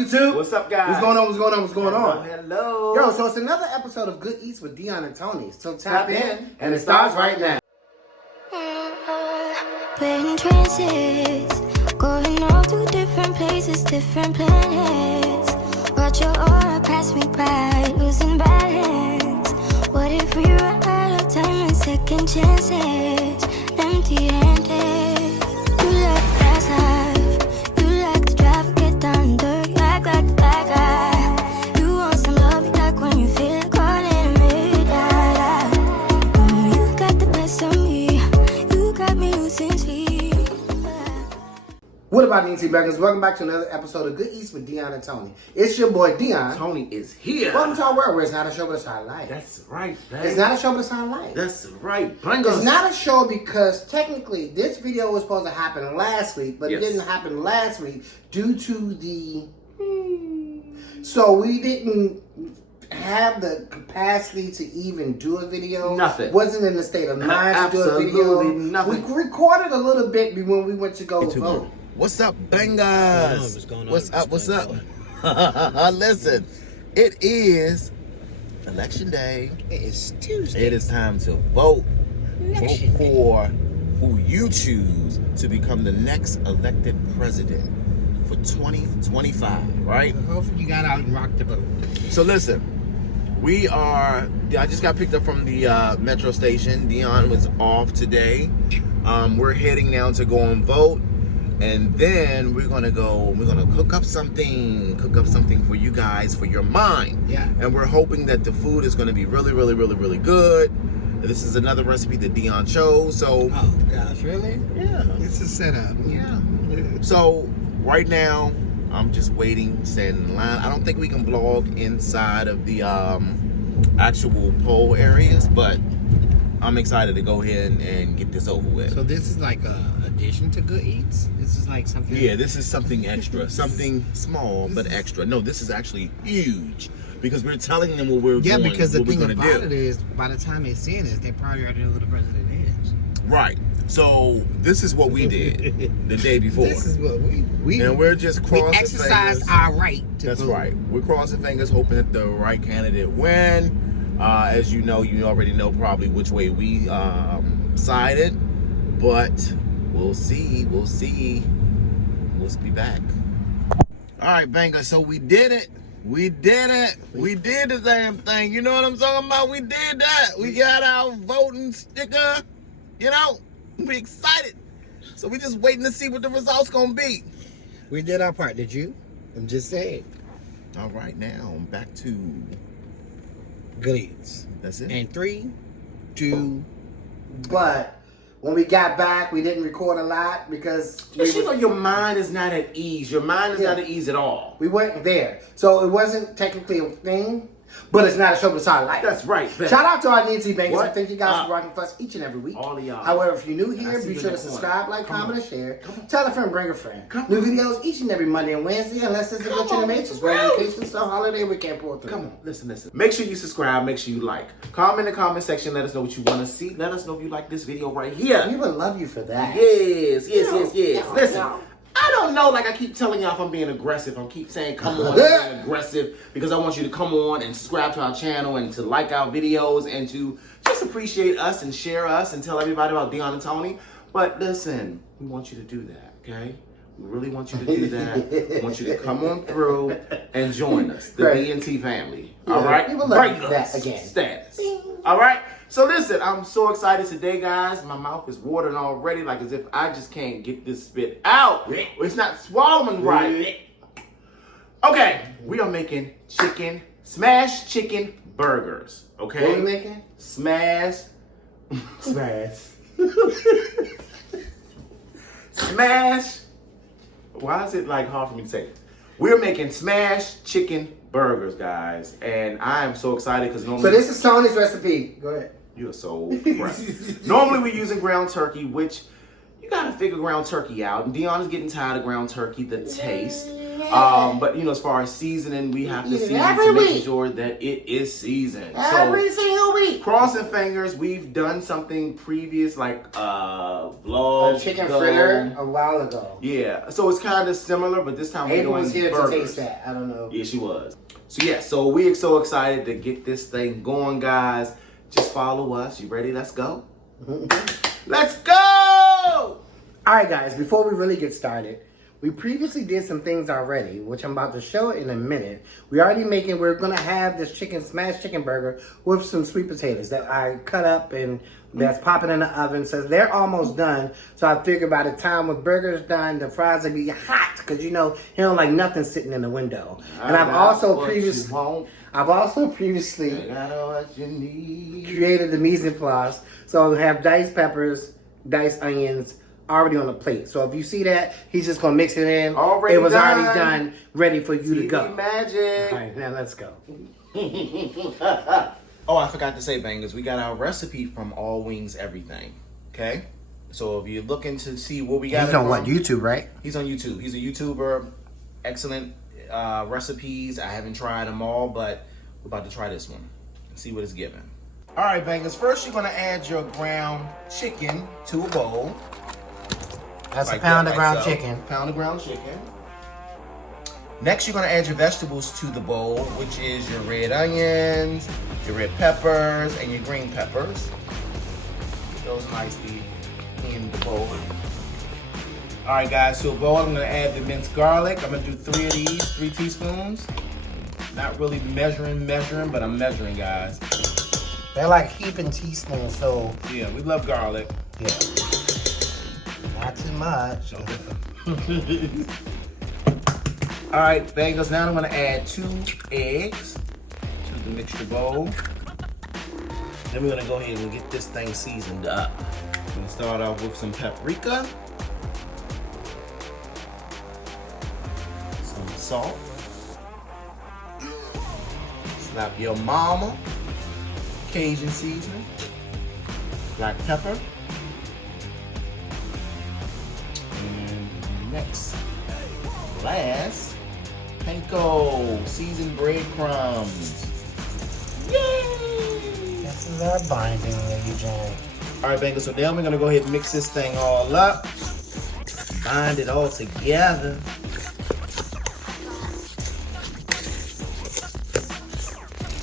YouTube? What's up, guys? What's going on? What's going on? What's going on? Hello. Yo, so it's another episode of Good Eats with Dion and Tony. So tap in, and it starts right now. We're in trances, going all to different places, different planets. Watch your aura pass me by, losing balance. What if we run out of time and second chances? Empty-handed. You like fast life, you like to drive, get down dirty, like a bad guy. You want some love, like when you feel caught in the midnight. You got the best of me, you got me losing sleep. What about Nancy Beggars? Welcome back to another episode of Good Eats with Dion and Tony. It's your boy Dion. Tony is here. Welcome to our world where it's not a show but it's our life. That's right, babe. It's not a show but it's our life. That's right. It's not a show because technically this video was supposed to happen last week, but it didn't happen last week due to the... So we didn't have the capacity to even do a video. Nothing. Wasn't in the state of mind to do a video. Absolutely nothing. We recorded a little bit when we went to go vote. What's up, bangers? What's going on? What's up? What's up? Listen, it is election day. It is Tuesday. It is time to vote. Vote for who you choose to become the next elected president for 2025, right? Hopefully you got out and rocked the boat. So listen, I just got picked up from the metro station. Dion was off today. We're heading now to go and vote. And then we're gonna cook up something for you guys, for your mind. Yeah. And we're hoping that the food is gonna be really, really, really, really good. This is another recipe that Dion chose, so. Oh gosh, really? Yeah. It's a setup. Yeah. So right now, I'm just waiting, standing in line. I don't think we can vlog inside of the actual poll areas, but I'm excited to go ahead and get this over with. So this is like a addition to Good Eats? This is like something... Yeah, this is something extra. Something small, but extra. No, this is actually huge. Because we're telling them what we're doing. Yeah, because the thing about it is, by the time they see this, they probably already know who the president is. Right. So this is what we did the day before. This is what we and we're just crossing we exercised fingers. our right to That's vote. right. We're crossing fingers, hoping that the right candidate win. As you know, you already know probably which way we sided, but we'll see. We'll be back. All right, banger. So we did it. We did the damn thing. You know what I'm talking about? We did that. We got our voting sticker. You know, we excited. So we just waiting to see what the results gonna be. We did our part, did you? I'm just saying. All right, now back to Good Eats. that's it. And 3, 2, But when we got back, we didn't record a lot because You know your mind is not at ease. Your mind is not at ease at all. we weren't there. So it wasn't technically a thing, but it's not a show, but it's our life. That's right, babe. Shout out to our Nancy Bangers. What? Thank you guys for rocking for us each and every week. All of y'all. However, if you're new here, I see be you sure in to the subscribe, corner. like, Come comment, on. and share. Come on. Tell a friend, bring a friend. Come New videos each and every Monday and Wednesday, unless it's a glitch in the matrix. We're on vacation, so holiday, we can't pull through. Come on, listen. Make sure you subscribe. Make sure you like. Comment in the comment section. Let us know what you want to see. Let us know if you like this video right here. We would love you for that. Yes. No, Listen, no. I don't know, like I keep telling y'all if I'm being aggressive. I keep saying come on, I'm being aggressive because I want you to come on and subscribe to our channel and to like our videos and to just appreciate us and share us and tell everybody about Dion and Tony. But listen, we want you to do that, okay? We really want you to do that. We want you to come on through and join us, the Right. BNT family. Yeah, All right? we would love you for Breakers that again. Status. All right? So listen, I'm so excited today, guys. My mouth is watering already, like as if I just can't get this spit out. It's not swallowing right. Okay, we are making smashed chicken burgers. Okay? What are we making? Smash. Why is it like hard for me to say? We're making smashed chicken burgers, guys, and I am so excited because normally. So this is Tony's recipe. Go ahead. You're so crap. Normally we're using ground turkey, which you gotta figure ground turkey out. And Dion is getting tired of ground turkey, the taste. Yeah. But you know, as far as seasoning, we have to Eat it season every to make week. sure that it is seasoned. Every So single week. crossing fingers, we've done something previous, like vlog. A chicken fritter a while ago. Yeah, so it's kind of similar, but this time we're April doing was here burgers. to taste that. I don't know. Yeah, she was. So yeah, so we're so excited to get this thing going, guys. Just follow us. You ready? Let's go. Let's go! All right, guys. Before we really get started, we previously did some things already, which I'm about to show in a minute. We're gonna have this smashed chicken burger with some sweet potatoes that I cut up and that's popping in the oven. So they're almost done. So I figured by the time the burger's done, the fries will be hot because you know he don't like nothing sitting in the window. And I've also previously created the mise en place. So I have diced peppers, diced onions already on the plate. So if you see that, he's just gonna mix it in. Already it was done. already done, ready for you to go. Magic. All right, now let's go. Oh, I forgot to say, bangers, we got our recipe from All Wings Everything. Okay, so if you're looking to see what we got, He's on what, YouTube, right? He's on YouTube. He's a YouTuber. Excellent recipes. I haven't tried them all, but we're about to try this one and see what it's given. All right, bangers. First, you're gonna add your ground chicken to a bowl. That's Like a pound that, of like ground so. chicken. Pound of ground chicken. Next, you're gonna add your vegetables to the bowl, which is your red onions, your red peppers, and your green peppers. Get those nicely in the bowl. All right, guys, to a bowl, I'm gonna add the minced garlic. I'm gonna do 3 of these, 3 teaspoons. Not really measuring, but I'm measuring, guys. They're like heaping teaspoons, so Yeah, we love garlic. yeah. Not too much. All right, bangers, now I'm gonna add 2 eggs to the mixture bowl. Then we're gonna go ahead and get this thing seasoned up. I'm gonna start off with some paprika, some salt, slap your mama, Cajun seasoning, black pepper, and next, last, panko, seasoned breadcrumbs. Yay! This is our binding, ladies and All right, bangers, so now we're gonna go ahead and mix this thing all up. Bind it all together.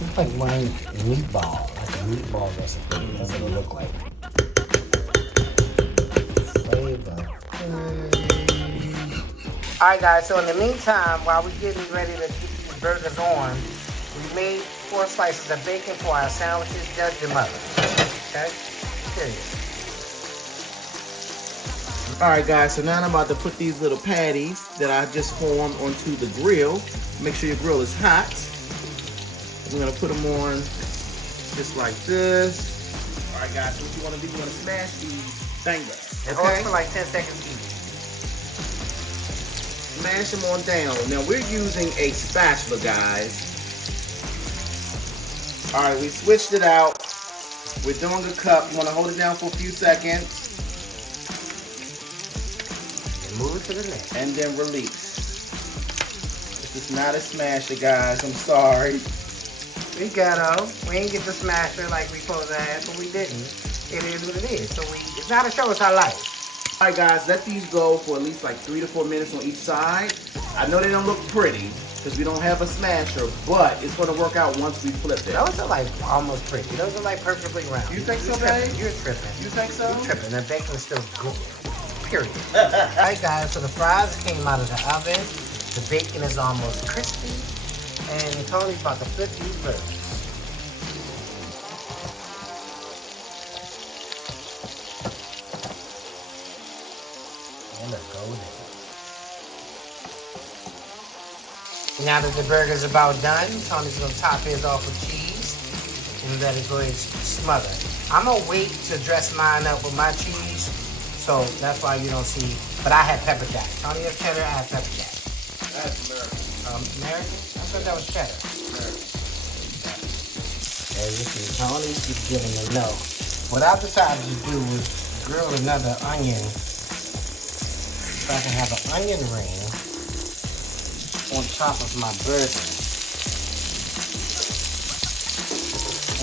it's like one meatball, like a meatball recipe. That's what it look like. Flavor. All right, guys. So in the meantime, while we're getting ready to get these burgers on, we made 4 slices of bacon for our sandwiches. Judge your mother. Okay. Period. All right, guys, so now I'm about to put these little patties that I just formed onto the grill. Make sure your grill is hot. We're gonna put them on just like this. All right, guys, so what you wanna do, you wanna smash these bangers, And hold okay? for like 10 seconds each. Smash them on down. Now we're using a spatula, guys. All right, we switched it out. We're doing a cup. You wanna hold it down for a few seconds. Move it to the next. And then release. This is not a smasher, guys. I'm sorry. We ghetto. We ain't get the smasher like we supposed to have, but we didn't. It is what it is. So it's not a show, it's our life. All right, guys, let these go for at least like 3 to 4 minutes on each side. I know they don't look pretty because we don't have a smasher, but it's going to work out once we flip it. Those are like almost pretty. Those are like perfectly round. You think so, You're tripping. babe? You're tripping. You think so? You're tripping. The bacon is still good. Period. Alright, guys, so the fries came out of the oven. The bacon is almost crispy. And Tony's about to flip these burgers. And they're golden. Now that the burger's about done, Tony's gonna top his off with cheese and let it go ahead and smother. I'm gonna wait to dress mine up with my cheese, so that's why you don't see. But I had pepper jack. Tony has cheddar, I have pepper jack. That's American. American? I thought that was cheddar. American. Hey, this is Tony. He's giving the no. What I decided to do was grill another onion so I can have an onion ring on top of my burger.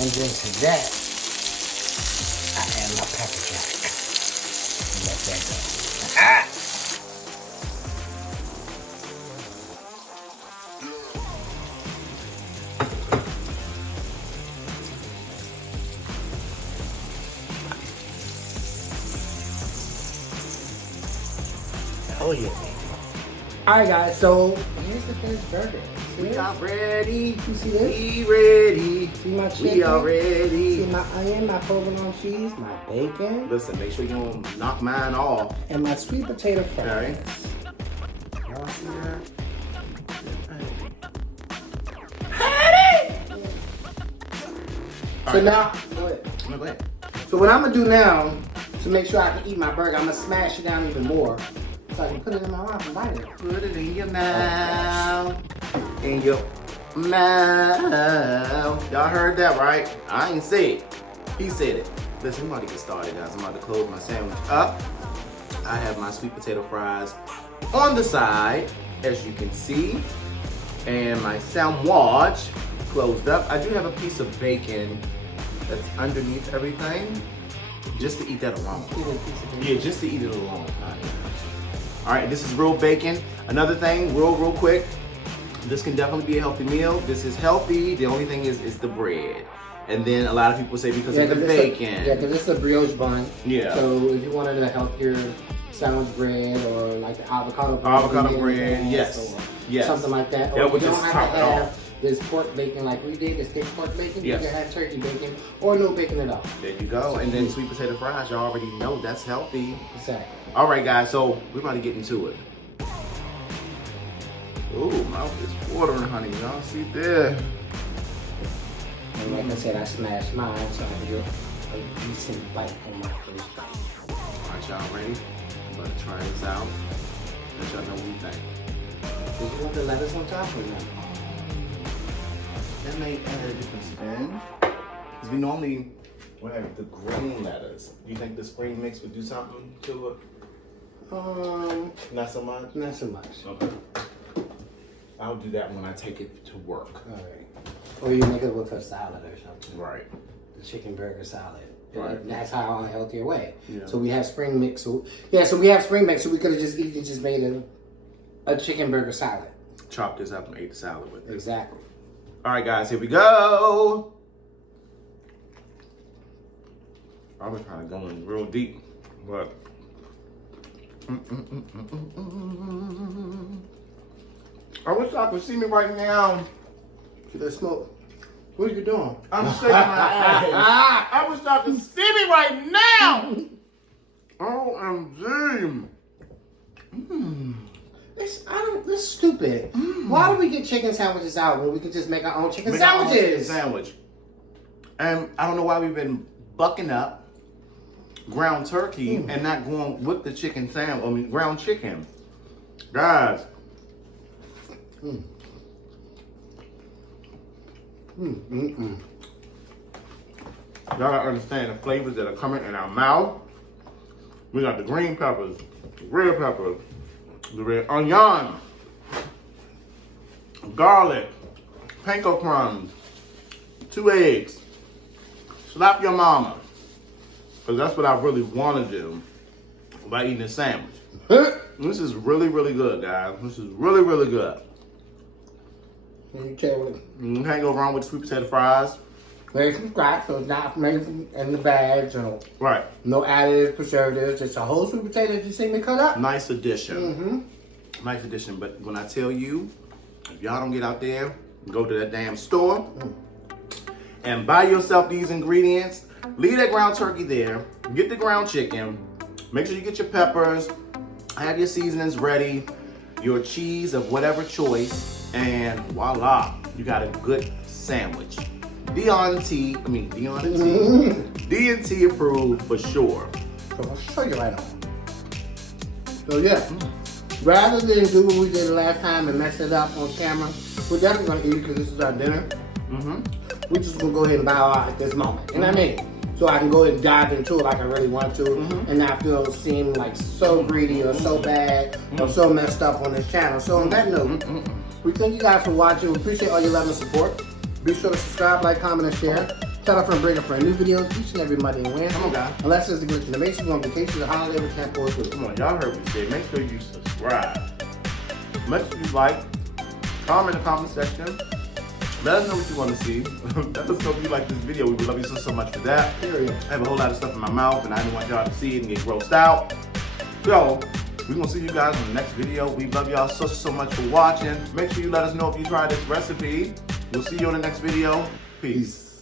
And then to that, I add my pepper jack. And let that go. Ah! Oh yeah. Alright guys, so here's the finished burger. We are ready. You see this? We ready. See my chicken? We are ready. See my onion, my provolone cheese, my bacon, Listen, make sure you don't knock mine off. and my sweet potato fries. Okay. Y'all see that? So now, go ahead. No, go ahead. So what I'm gonna do now to make sure I can eat my burger, I'm gonna smash it down even more so I can put it in my mouth and bite it. Put it in your mouth. In your mouth. Y'all heard that, right? I ain't say it. He said it. Listen, I'm about to get started, guys. I'm about to close my sandwich up. I have my sweet potato fries on the side, as you can see. And my sandwich closed up. I do have a piece of bacon that's underneath everything. Just to eat that alone. Yeah, just to eat it alone. All right, this is real bacon. Another thing, real quick. This can definitely be a healthy meal. This is healthy. The only thing is the bread. And then a lot of people say because of the bacon. Yeah, because it's a brioche bun. Yeah. So if you wanted a healthier sandwich bread or like the avocado bread, yes. or Yes. something like that. That Or would you don't just have top to it have off. this pork bacon like we did, the steak pork bacon. Yes. You can have turkey bacon or no bacon at all. There you go. And then sweet potato fries, y'all already know that's healthy. Exactly. All right, guys, so we're about to get into it. Ooh, mouth is watering, honey. Y'all see there? And like I said, I smashed mine so I can get a decent bite on my first bite. All right, y'all ready? I'm about to try this out. Let y'all know what you think. Did you want the lettuce on top or not? That may add a different spin. Because we normally have the green lettuce. Do you think the spring mix would do something to it? Not so much? Not so much. Okay. I'll do that when I take it to work. Alright. Or you make it with a salad or something. Right. The chicken burger salad. Right. And that's how a healthier way. Yeah. So we have spring mix. So we have spring mix. So we could have just easily just made a chicken burger salad. Chop this up and ate the salad with it. Exactly. All right, guys, here we go. I was kind of going real deep, but. I wish y'all could see me right now. See that smoke? What are you doing? I'm shaking my ass. I wish y'all could see me right now. OMG. This is stupid. Why do we get chicken sandwiches out when we can just make our own chicken Make our own chicken sandwiches? sandwich. And I don't know why we've been bucking up ground turkey and not going with the chicken sandwich. I mean, ground chicken. Guys. Y'all gotta understand the flavors that are coming in our mouth. We got the green peppers, the red peppers, the red onion, garlic, panko crumbs, 2 eggs. Slap your mama. Because that's what I really want to do by eating a sandwich. This is really, really good, guys. This is really, really good. You can't go wrong with sweet potato fries. made from scratch, so it's not made in the bags, or Right. no additives, preservatives. It's a whole sweet potato that you see me cut up. Nice addition. Nice addition. But when I tell you, if y'all don't get out there, go to that damn store and buy yourself these ingredients. Leave that ground turkey there. Get the ground chicken. Make sure you get your peppers. Have your seasonings ready. Your cheese of whatever choice. And voila, you got a good sandwich. Dion T approved for sure. So I'll show you right now. So yeah, rather than do what we did last time and mess it up on camera, we're definitely gonna eat because this is our dinner. We're just gonna go ahead and bow out at this moment. You know what I mean? So I can go ahead and dive into it like I really want to and not feel seem like so greedy or so bad or so messed up on this channel. So on that note, We thank you guys for watching. We appreciate all your love and support. Be sure to subscribe, like, comment, and share. Tell a friend, bring a friend. New videos each and every Monday and Wednesday. Come on, guys. Unless it's the glitch in the matrix, we're on vacation, the holiday, we can't afford to. Come on, y'all heard me say, make sure you subscribe. Make sure you like, comment in the comment section. Let us know what you want to see. Let us know if you like this video. We would love you so much for that. Period. I have a whole lot of stuff in my mouth and I didn't want y'all to see it and get grossed out. So, we're going to see you guys in the next video. We love y'all so much for watching. Make sure you let us know if you try this recipe. We'll see you on the next video. Peace.